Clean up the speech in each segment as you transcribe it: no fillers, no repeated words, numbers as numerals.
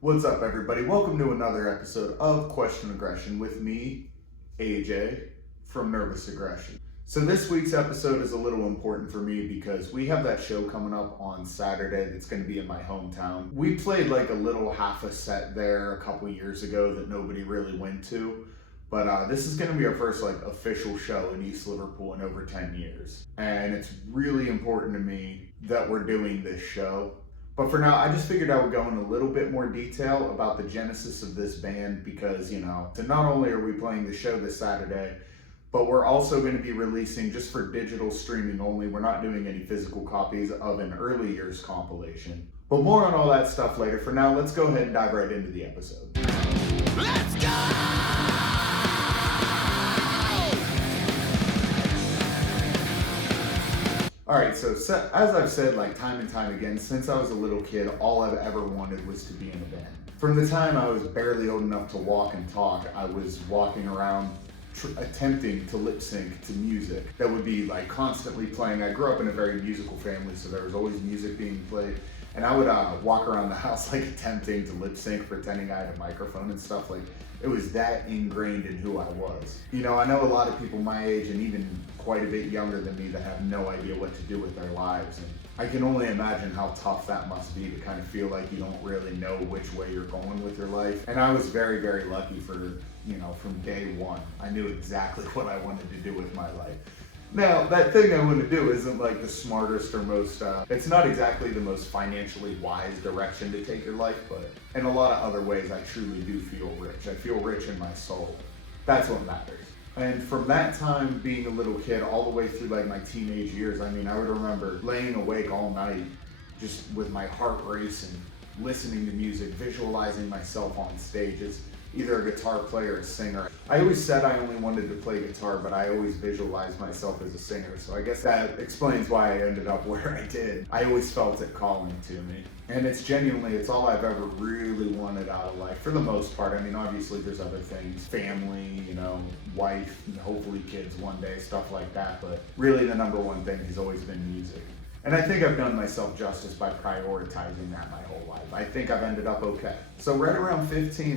What's up, everybody? Welcome to another episode of Question Aggression with me, AJ, from Nervous Aggression. So this week's episode is a little important for me because we have that show coming up on Saturday that's going to be in my hometown. We played like a little half a set there a couple years ago that nobody really went to. But this is going to be our first like official show in East Liverpool in over 10 years. And it's really important to me that we're doing this show. But for now, I just figured I would go in a little bit more detail about the genesis of this band because, so not only are we playing the show this Saturday, but we're also going to be releasing, just for digital streaming only, we're not doing any physical copies of an early years compilation. But more on all that stuff later. For now, let's go ahead and dive right into the episode. Let's go! Alright, so as I've said like time and time again, since I was a little kid, all I've ever wanted was to be in a band. From the time I was barely old enough to walk and talk, I was walking around attempting to lip sync to music that would be like constantly playing. I grew up in a very musical family, so there was always music being played. And I would walk around the house like attempting to lip sync, pretending I had a microphone and stuff. Like, it was that ingrained in who I was. I know a lot of people my age and even quite a bit younger than me that have no idea what to do with their lives. And I can only imagine how tough that must be to kind of feel like you don't really know which way you're going with your life. And I was very, very lucky for, from day one, I knew exactly what I wanted to do with my life. Now, that thing I want to do isn't like the smartest or most, it's not exactly the most financially wise direction to take your life, but in a lot of other ways, I truly do feel rich. I feel rich in my soul. That's what matters. And from that time, being a little kid, all the way through like my teenage years, I would remember laying awake all night, just with my heart racing, listening to music, visualizing myself on stage as either a guitar player or a singer. I always said I only wanted to play guitar, but I always visualized myself as a singer. So I guess that explains why I ended up where I did. I always felt it calling to me. And it's all I've ever really wanted out of life, for the most part. Obviously there's other things, family, wife, and hopefully kids one day, stuff like that. But really the number one thing has always been music. And I think I've done myself justice by prioritizing that my whole life. I think I've ended up okay. So right around 15,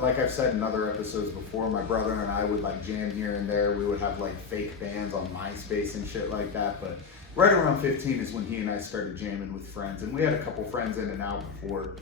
like I've said in other episodes before, my brother and I would like jam here and there. We would have like fake bands on MySpace and shit like that. But right around 15 is when he and I started jamming with friends. And we had a couple friends in and out before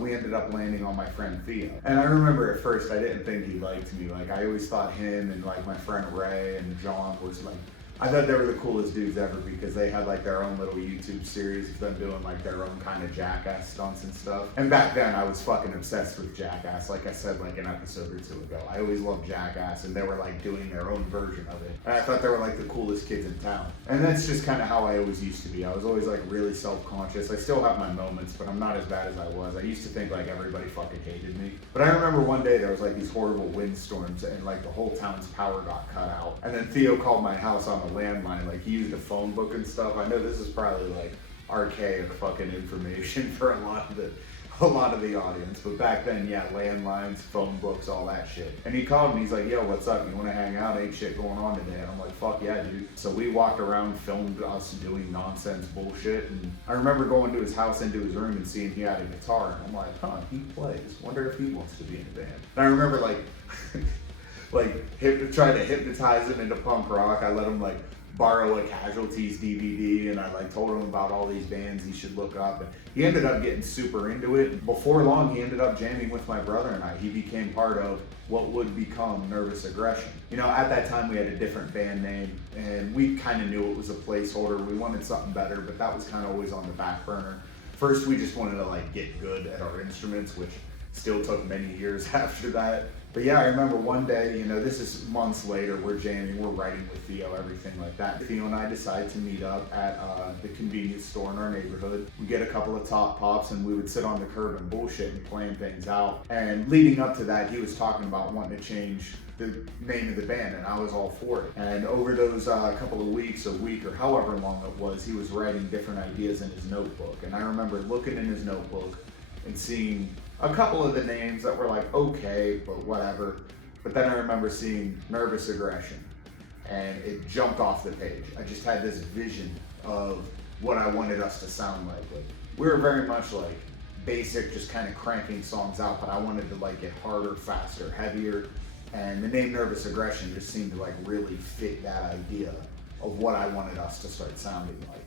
we ended up landing on my friend Theo. And I remember at first I didn't think he liked me. Like, I always thought him and like my friend Ray and John was like, I thought they were the coolest dudes ever because they had like their own little YouTube series of them doing like their own kind of Jackass stunts and stuff. And back then I was fucking obsessed with Jackass, like I said like an episode or two ago. I always loved Jackass and they were like doing their own version of it. And I thought they were like the coolest kids in town. And that's just kind of how I always used to be. I was always like really self-conscious. I still have my moments, but I'm not as bad as I was. I used to think like everybody fucking hated me. But I remember one day there was like these horrible windstorms and like the whole town's power got cut out. And then Theo called my house on a landline, like he used a phone book and stuff. I know this is probably like archaic fucking information for a lot of the audience, but back then, yeah, landlines, phone books, all that shit. And he called me, he's like, yo, what's up? You wanna hang out? Ain't shit going on today. And I'm like, fuck yeah, dude. So we walked around, filmed us doing nonsense bullshit, and I remember going to his house, into his room, and seeing he had a guitar, and I'm like, huh, he plays. Wonder if he wants to be in a band. And I remember like trying to hypnotize him into punk rock. I let him like borrow a Casualties DVD, and I like told him about all these bands he should look up, and he ended up getting super into it. Before long, he ended up jamming with my brother and I. He became part of what would become Nervous Aggression. At that time we had a different band name, and we kind of knew it was a placeholder. We wanted something better, but that was kind of always on the back burner. First, we just wanted to like get good at our instruments, which still took many years after that. But yeah, I remember one day, this is months later, we're jamming, we're writing with Theo, everything like that. Theo and I decide to meet up at the convenience store in our neighborhood. We get a couple of top pops and we would sit on the curb and bullshit and plan things out. And leading up to that, he was talking about wanting to change the name of the band, and I was all for it. And over those couple of weeks, a week, or however long it was, he was writing different ideas in his notebook. And I remember looking in his notebook and seeing a couple of the names that were like, okay, but whatever. But then I remember seeing Nervous Aggression, and it jumped off the page. I just had this vision of what I wanted us to sound like. We were very much like basic, just kind of cranking songs out, but I wanted to like get harder, faster, heavier, and the name Nervous Aggression just seemed to like really fit that idea of what I wanted us to start sounding like.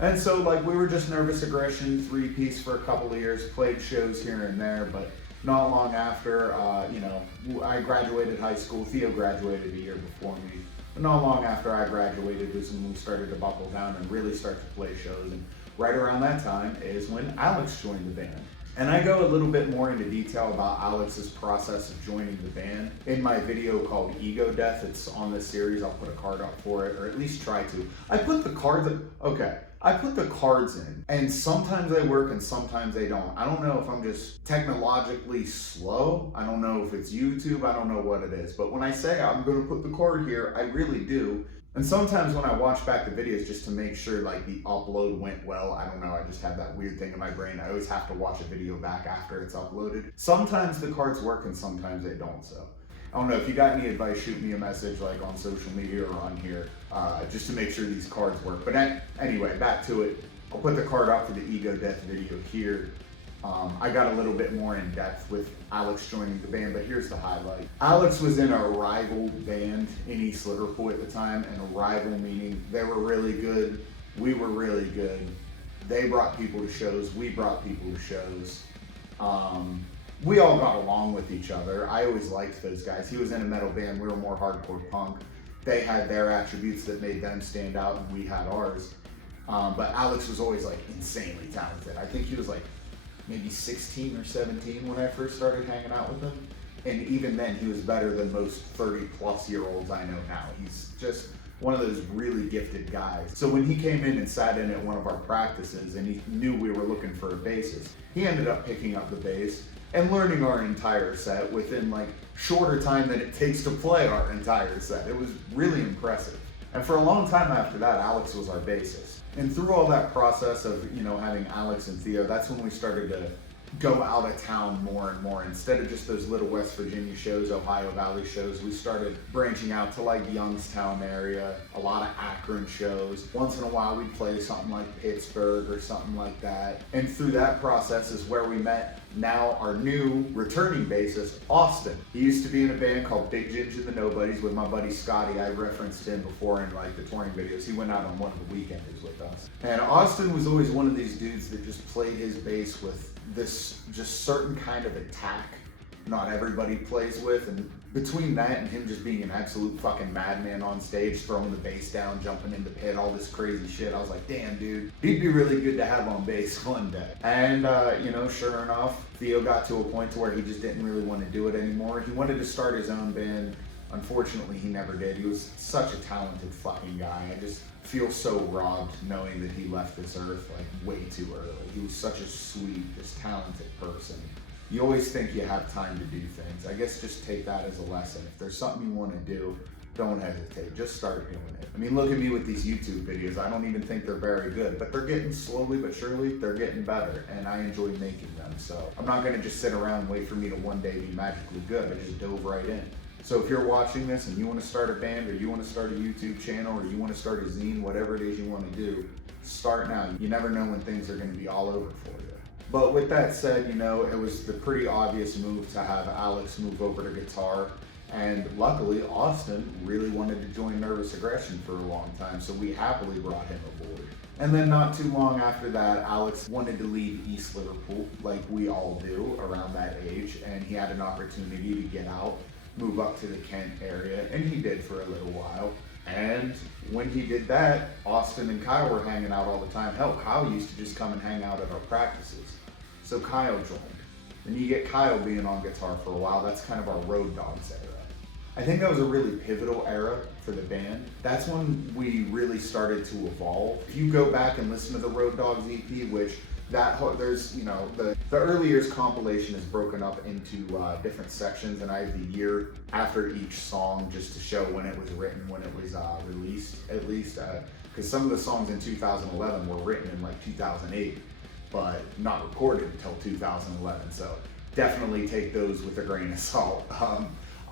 And so like we were just Nervous Aggression, 3-piece for a couple of years, played shows here and there, but not long after, I graduated high school. Theo graduated a year before me. But not long after I graduated was when we started to buckle down and really start to play shows. And right around that time is when Alex joined the band. And I go a little bit more into detail about Alex's process of joining the band in my video called Ego Death. It's on this series. I'll put a card up for it, or at least try to. I put the cards in, and sometimes they work and sometimes they don't. I don't know if I'm just technologically slow. I don't know if it's YouTube. I don't know what it is. But when I say I'm going to put the card here, I really do. And sometimes when I watch back the videos just to make sure like the upload went well, I don't know, I just have that weird thing in my brain. I always have to watch a video back after it's uploaded. Sometimes the cards work and sometimes they don't, so. I don't know, if you got any advice, shoot me a message like on social media or on here, just to make sure these cards work. But anyway, back to it. I'll put the card up for the Ego Death video here. I got a little bit more in depth with Alex joining the band, but here's the highlight. Alex was in a rival band in East Liverpool at the time, and a rival meaning they were really good, we were really good. They brought people to shows, we brought people to shows. We all got along with each other. I always liked those guys. He was in a metal band, we were more hardcore punk. They had their attributes that made them stand out, and we had ours. But Alex was always like insanely talented. I think he was like maybe 16 or 17 when I first started hanging out with him. And even then, he was better than most 30-plus-year-olds I know now. He's just one of those really gifted guys. So when he came in and sat in at one of our practices and he knew we were looking for a bassist, he ended up picking up the bass and learning our entire set within like shorter time than it takes to play our entire set. It was really impressive. And for a long time after that, Alex was our bassist. And through all that process of, having Alex and Theo, that's when we started to go out of town more and more. Instead of just those little West Virginia shows, Ohio Valley shows, we started branching out to like Youngstown area, a lot of Akron shows. Once in a while we'd play something like Pittsburgh or something like that. And through that process is where we met now our new returning bassist, Austin. He used to be in a band called Big Ginge and the Nobodies with my buddy Scotty. I referenced him before in like the touring videos. He went out on one of the weekenders with us. And Austin was always one of these dudes that just played his bass with this just certain kind of attack not everybody plays with, and between that and him just being an absolute fucking madman on stage, throwing the bass down, jumping in the pit, all this crazy shit, I was like, damn dude, he'd be really good to have on bass one day. And sure enough, Theo got to a point to where he just didn't really want to do it anymore. He wanted to start his own band. Unfortunately, he never did. He was such a talented fucking guy. I just feel so robbed knowing that he left this earth like way too early. He was such a sweet, just talented person. You always think you have time to do things. I guess just take that as a lesson. If there's something you want to do, don't hesitate. Just start doing it. I mean, look at me with these YouTube videos. I don't even think they're very good, but they're getting slowly but surely, they're getting better, and I enjoy making them. So I'm not going to just sit around and wait for me to one day be magically good. I just dove right in. So if you're watching this and you want to start a band, or you want to start a YouTube channel, or you want to start a zine, whatever it is you want to do, start now. You never know when things are going to be all over for you. But with that said, it was the pretty obvious move to have Alex move over to guitar. And luckily, Austin really wanted to join Nervous Aggression for a long time, so we happily brought him aboard. And then not too long after that, Alex wanted to leave East Liverpool, like we all do around that age, and he had an opportunity to get out, move up to the Kent area, and he did for a little while. And when he did that, Austin and Kyle were hanging out all the time. Hell, Kyle used to just come and hang out at our practices. So Kyle joined. Then you get Kyle being on guitar for a while. That's kind of our Road Dogs era. I think that was a really pivotal era for the band. That's when we really started to evolve. If you go back and listen to the Road Dogs EP, which there's the early years compilation is broken up into different sections, and I have the year after each song just to show when it was written, when it was released, at least, because some of the songs in 2011 were written in like 2008, but not recorded until 2011. So definitely take those with a grain of salt.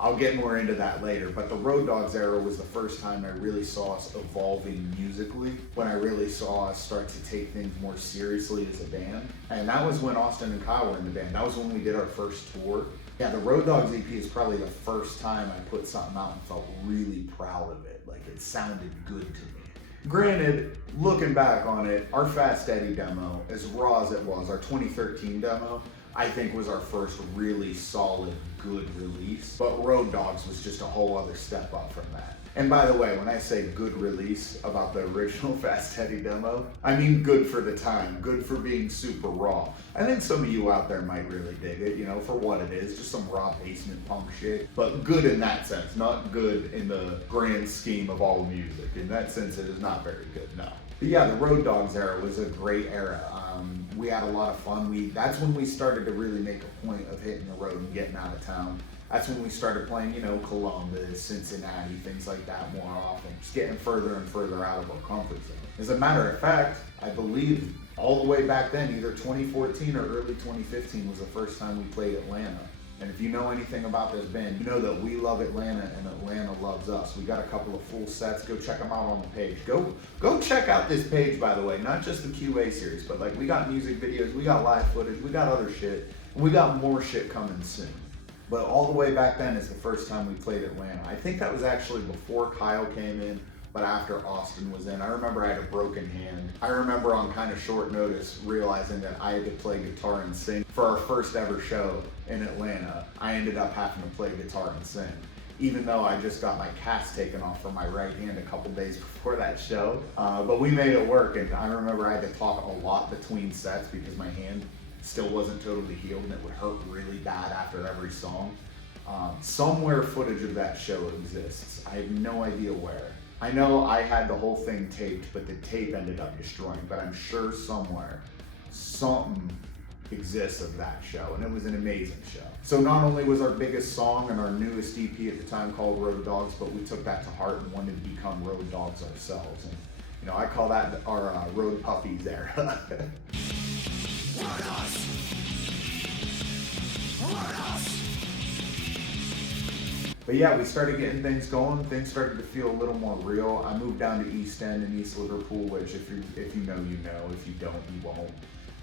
I'll get more into that later, but the Road Dogs era was the first time I really saw us evolving musically, when I really saw us start to take things more seriously as a band. And that was when Austin and Kyle were in the band. That was when we did our first tour. Yeah, the Road Dogs EP is probably the first time I put something out and felt really proud of it. Like, it sounded good to me. Granted, looking back on it, our Fast Eddie demo, as raw as it was, our 2013 demo, I think was our first really solid, good release. But Road Dogs was just a whole other step up from that. And by the way, when I say good release about the original Fast Eddie demo, I mean good for the time, good for being super raw. I think some of you out there might really dig it, you know, for what it is, just some raw basement punk shit. But good in that sense, not good in the grand scheme of all music. In that sense, it is not very good, no. But yeah, the Road Dogs era was a great era. We had a lot of fun. That's when we started to really make a point of hitting the road and getting out of town. That's when we started playing, you know, Columbus, Cincinnati, things like that more often. Just getting further and further out of our comfort zone. As a matter of fact, I believe all the way back then, either 2014 or early 2015 was the first time we played Atlanta. And if you know anything about this band, you know that we love Atlanta and Atlanta loves us. We got a couple of full sets. Go check them out on the page. Go check out this page, by the way. Not just the QA series, but like we got music videos, we got live footage, we got other shit, and we got more shit coming soon. But all the way back then is the first time we played Atlanta. I think that was actually before Kyle came in, but after Austin was in. I remember I had a broken hand. I remember on kind of short notice realizing that I had to play guitar and sing for our first ever show in Atlanta. I ended up having to play guitar and sing, even though I just got my cast taken off from my right hand a couple days before that show. But we made it work, and I remember I had to talk a lot between sets because my hand still wasn't totally healed and it would hurt really bad after every song. Somewhere footage of that show exists. I have no idea where. I know I had the whole thing taped, but the tape ended up destroying, but I'm sure somewhere something exists of that show, and it was an amazing show. So not only was our biggest song and our newest EP at the time called Road Dogs, but we took that to heart and wanted to become Road Dogs ourselves. And you know, I call that our Road Puppies era. But yeah, we started getting things going. Things started to feel a little more real. I moved down to East End in East Liverpool, which if you know, you know. If you don't, you won't.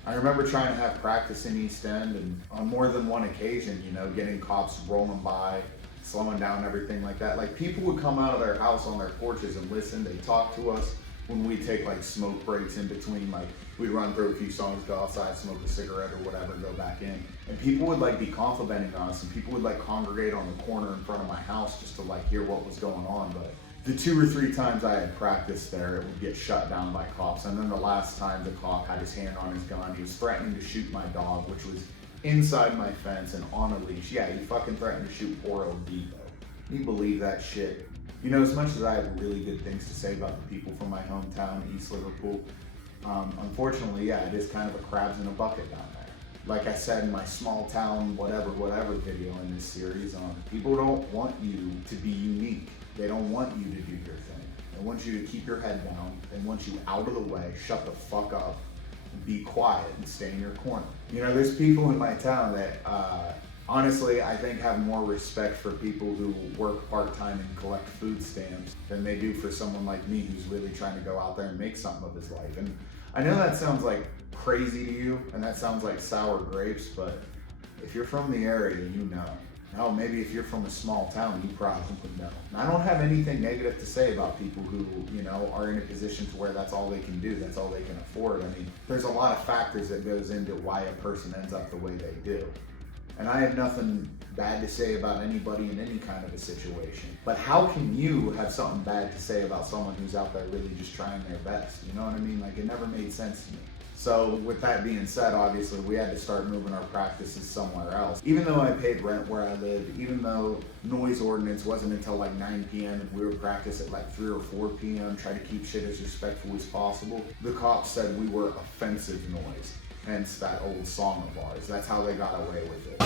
I remember trying to have practice in East End, and on more than one occasion, you know, getting cops rolling by, slowing down, everything like that. Like, people would come out of their house on their porches and listen. They talk to us when we take like smoke breaks in between. Like, we'd run through a few songs, go outside, smoke a cigarette or whatever, go back in. And people would like be complimenting us, and people would like congregate on the corner in front of my house just to like hear what was going on. But the 2 or 3 times I had practiced there, it would get shut down by cops. And then the last time, the cop had his hand on his gun. He was threatening to shoot my dog, which was inside my fence and on a leash. Yeah, he fucking threatened to shoot poor old Debo. Can you believe that shit? You know, as much as I have really good things to say about the people from my hometown, East Liverpool, unfortunately, yeah, it is kind of a crabs in a bucket down there. Like I said in my small town, whatever video in this series, people don't want you to be unique. They don't want you to do your thing. They want you to keep your head down. They want you out of the way, shut the fuck up, be quiet, and stay in your corner. You know, there's people in my town that, honestly, I think have more respect for people who work part-time and collect food stamps than they do for someone like me who's really trying to go out there and make something of his life. And I know that sounds like crazy to you, and that sounds like sour grapes, but if you're from the area, you know. Hell, maybe if you're from a small town, you probably would know. And I don't have anything negative to say about people who, you know, are in a position to where that's all they can do, that's all they can afford. I mean, there's a lot of factors that goes into why a person ends up the way they do. And I have nothing bad to say about anybody in any kind of a situation. But how can you have something bad to say about someone who's out there really just trying their best? You know what I mean? Like, it never made sense to me. So with that being said, obviously we had to start moving our practices somewhere else. Even though I paid rent where I lived, even though noise ordinance wasn't until like 9 p.m. and we would practice at like 3 or 4 p.m., try to keep shit as respectful as possible, the cops said we were offensive noise. Hence that old song of ours. That's how they got away with it.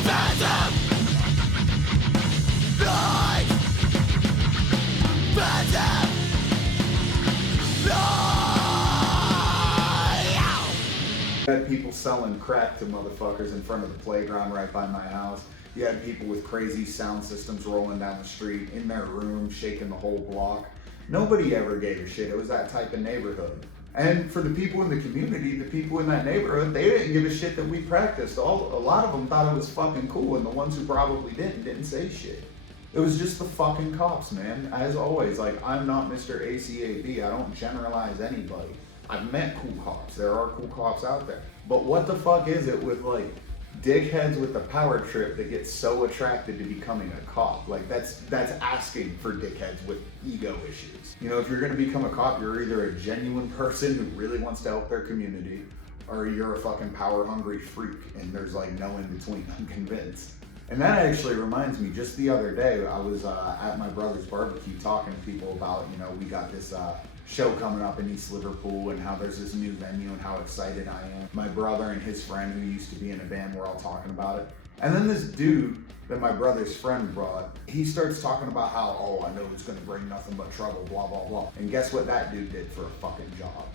I had people selling crack to motherfuckers in front of the playground right by my house. You had people with crazy sound systems rolling down the street, in their room, shaking the whole block. Nobody ever gave a shit. It was that type of neighborhood. And for the people in the community, the people in that neighborhood, they didn't give a shit that we practiced. A lot of them thought it was fucking cool, and the ones who probably didn't say shit. It was just the fucking cops, man. As always, like, I'm not Mr. ACAB. I don't generalize anybody. I've met cool cops. There are cool cops out there. But what the fuck is it with, like, dickheads with the power trip that get so attracted to becoming a cop? Like, that's asking for dickheads with ego issues. You know, if you're gonna become a cop, you're either a genuine person who really wants to help their community, or you're a fucking power-hungry freak, and there's like no in between, I'm convinced. And that actually reminds me, just the other day, I was at my brother's barbecue talking to people about, you know, we got this show coming up in East Liverpool and how there's this new venue and how excited I am. My brother and his friend who used to be in a band were all talking about it. And then this dude that my brother's friend brought, he starts talking about how, oh, I know it's gonna bring nothing but trouble, blah, blah, blah. And guess what that dude did for a fucking job?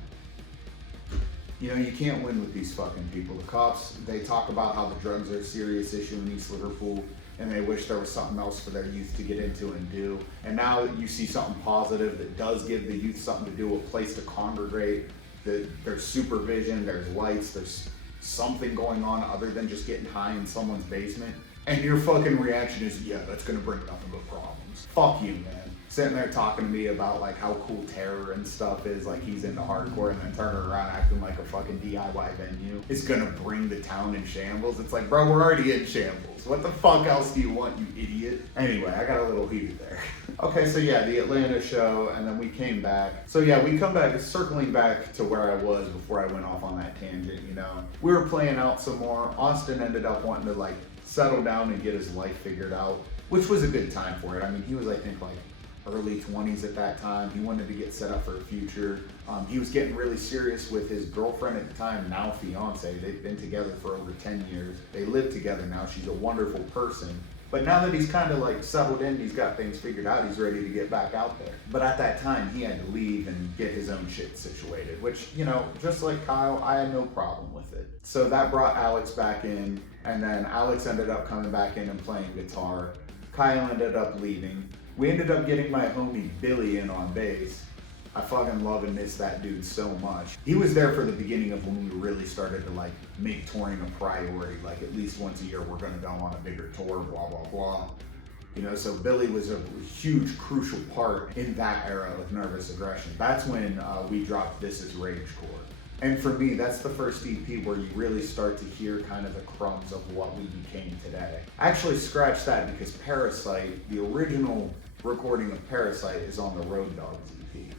You know, you can't win with these fucking people. The cops, they talk about how the drugs are a serious issue in East Liverpool, and they wish there was something else for their youth to get into and do. And now you see something positive that does give the youth something to do, a place to congregate, that there's supervision, there's lights, there's something going on other than just getting high in someone's basement. And your fucking reaction is, yeah, that's gonna bring nothing but problems. Fuck you, man. Sitting there talking to me about like how cool Terror and stuff is, like he's into hardcore, and then turning around acting like a fucking DIY venue is gonna bring the town in shambles. It's like, bro, we're already in shambles. What the fuck else do you want, you idiot? Anyway, I got a little heated there. Okay, so yeah, the Atlanta show, and then we came back. So yeah, we come back, circling back to where I was before I went off on that tangent, you know. We were playing out some more. Austin ended up wanting to like settle down and get his life figured out, which was a good time for it. I mean, he was, I think, like early 20s at that time. He wanted to get set up for a future. He was getting really serious with his girlfriend at the time, now fiance. They've been together for over 10 years. They live together now. She's a wonderful person. But now that he's kind of like settled in, he's got things figured out, he's ready to get back out there. But at that time, he had to leave and get his own shit situated, which, you know, just like Kyle, I had no problem with it. So that brought Alex back in, and then Alex ended up coming back in and playing guitar. Kyle ended up leaving. We ended up getting my homie Billy in on bass. I fucking love and miss that dude so much. He was there for the beginning of when we really started to like make touring a priority. Like at least once a year we're gonna go on a bigger tour, blah, blah, blah. You know, so Billy was a huge, crucial part in that era with Nervous Aggression. That's when we dropped This Is Ragecore. And for me, that's the first EP where you really start to hear kind of the crumbs of what we became today. Actually, scratch that, because Parasite, the original recording of Parasite, is on the Road Dogs EP.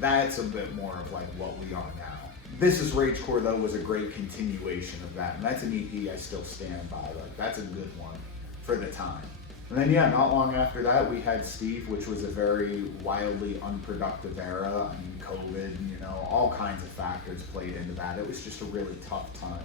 That's a bit more of like what we are now. This Is Ragecore, though, was a great continuation of that, and that's an EP I still stand by. Like, that's a good one for the time. And then, yeah, not long after that, we had Steve, which was a very wildly unproductive era. I mean, COVID, you know, all kinds of factors played into that. It was just a really tough time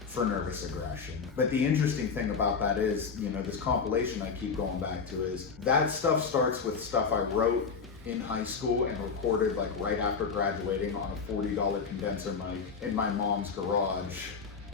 for Nervous Aggression. But the interesting thing about that is, you know, this compilation I keep going back to is that stuff starts with stuff I wrote in high school and recorded like right after graduating on a $40 condenser mic in my mom's garage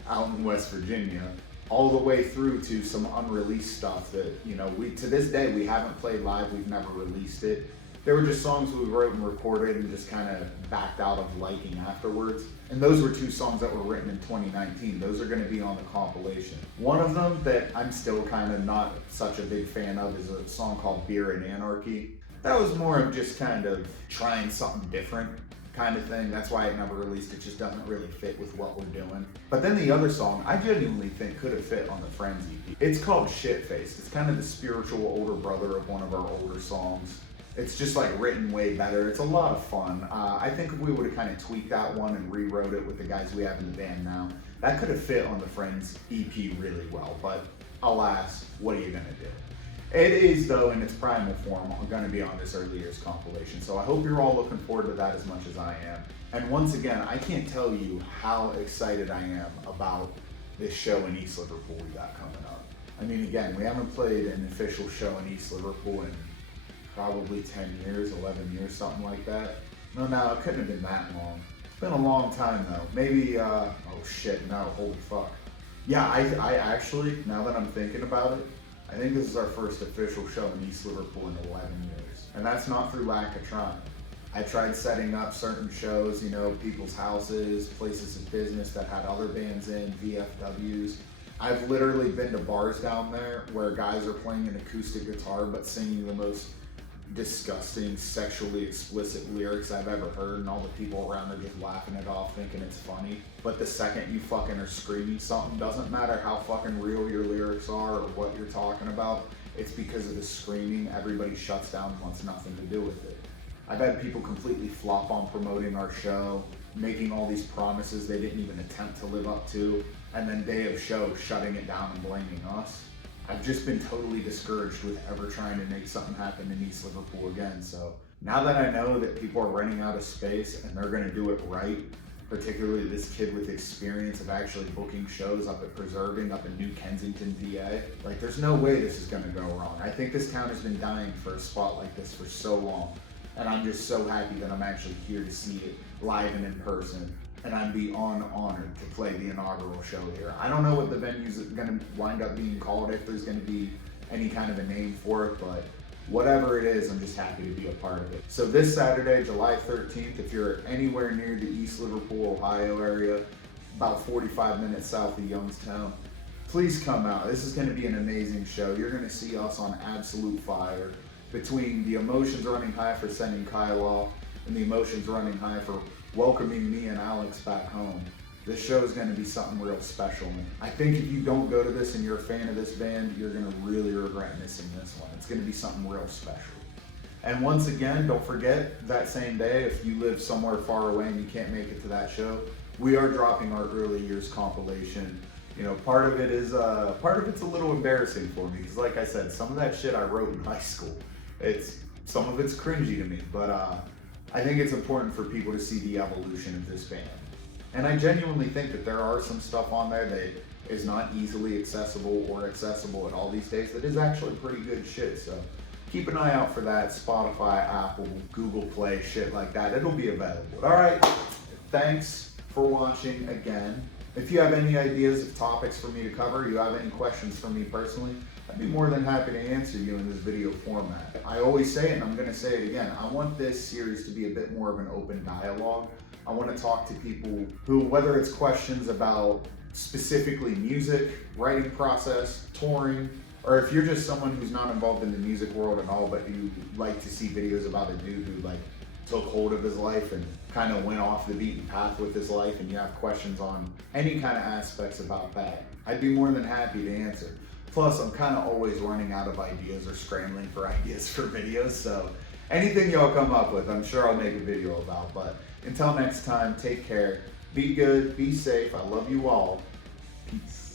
out in West Virginia, all the way through to some unreleased stuff that, you know, we to this day we haven't played live, we've never released it. They were just songs we wrote and recorded and just kind of backed out of liking afterwards. And those were 2 songs that were written in 2019. Those are going to be on the compilation. One of them that I'm still kind of not such a big fan of is a song called Beer and Anarchy. That was more of just kind of trying something different kind of thing. That's why it never released. It just doesn't really fit with what we're doing. But then the other song, I genuinely think could have fit on the Friends EP. It's called Shitfaced. It's kind of the spiritual older brother of one of our older songs. It's just like written way better. It's a lot of fun. I think if we would have kind of tweaked that one and rewrote it with the guys we have in the band now, that could have fit on the Friends EP really well. But alas, what are you gonna do? It is, though, in its primal form, going to be on this early years compilation. So I hope you're all looking forward to that as much as I am. And once again, I can't tell you how excited I am about this show in East Liverpool we got coming up. I mean, again, we haven't played an official show in East Liverpool in probably 10 years, 11 years, something like that. No, it couldn't have been that long. It's been a long time though. Maybe, oh shit, no, holy fuck. Yeah, I actually, now that I'm thinking about it, I think this is our first official show in East Liverpool in 11 years. And that's not through lack of trying. I tried setting up certain shows, people's houses, places of business that had other bands in, VFWs. I've literally been to bars down there where guys are playing an acoustic guitar but singing the most disgusting, sexually explicit lyrics I've ever heard, and all the people around are just laughing it off thinking it's funny. But the second you fucking are screaming something, doesn't matter how fucking real your lyrics are or what you're talking about, it's because of the screaming, everybody shuts down and wants nothing to do with it. I've had people completely flop on promoting our show, making all these promises they didn't even attempt to live up to, and then day of show shutting it down and blaming us. I've just been totally discouraged with ever trying to make something happen in East Liverpool again. So now that I know that people are running out of space and they're gonna do it right, particularly this kid with experience of actually booking shows up at Preserving up in New Kensington, VA, like there's no way this is gonna go wrong. I think this town has been dying for a spot like this for so long. And I'm just so happy that I'm actually here to see it live and in person. And I'm beyond honored to play the inaugural show here. I don't know what the venue's gonna wind up being called, if there's gonna be any kind of a name for it, but whatever it is, I'm just happy to be a part of it. So this Saturday, July 13th, if you're anywhere near the East Liverpool, Ohio area, about 45 minutes south of Youngstown, please come out. This is gonna be an amazing show. You're gonna see us on absolute fire. Between the emotions running high for sending Kyle off and the emotions running high for welcoming me and Alex back home, this show is going to be something real special. And I think if you don't go to this and you're a fan of this band, you're going to really regret missing this one. It's going to be something real special. And once again, don't forget, that same day, if you live somewhere far away and you can't make it to that show, we are dropping our early years compilation. Part of it's a little embarrassing for me because, like I said, some of that shit I wrote in high school. Some of it's cringy to me, but I think it's important for people to see the evolution of this band. And I genuinely think that there are some stuff on there that is not easily accessible or accessible at all these days that is actually pretty good shit. So keep an eye out for that. Spotify, Apple, Google Play, shit like that. It'll be available. All right. Thanks for watching again. If you have any ideas of topics for me to cover, you have any questions for me personally, I'd be more than happy to answer you in this video format. I always say it, and I'm going to say it again, I want this series to be a bit more of an open dialogue. I want to talk to people who, whether it's questions about specifically music, writing process, touring, or if you're just someone who's not involved in the music world at all, but you like to see videos about a dude who took hold of his life and kind of went off the beaten path with his life, and you have questions on any kind of aspects about that, I'd be more than happy to answer. Plus, I'm kind of always running out of ideas or scrambling for ideas for videos, so anything y'all come up with, I'm sure I'll make a video about. But until next time, take care, be good, be safe, I love you all, peace.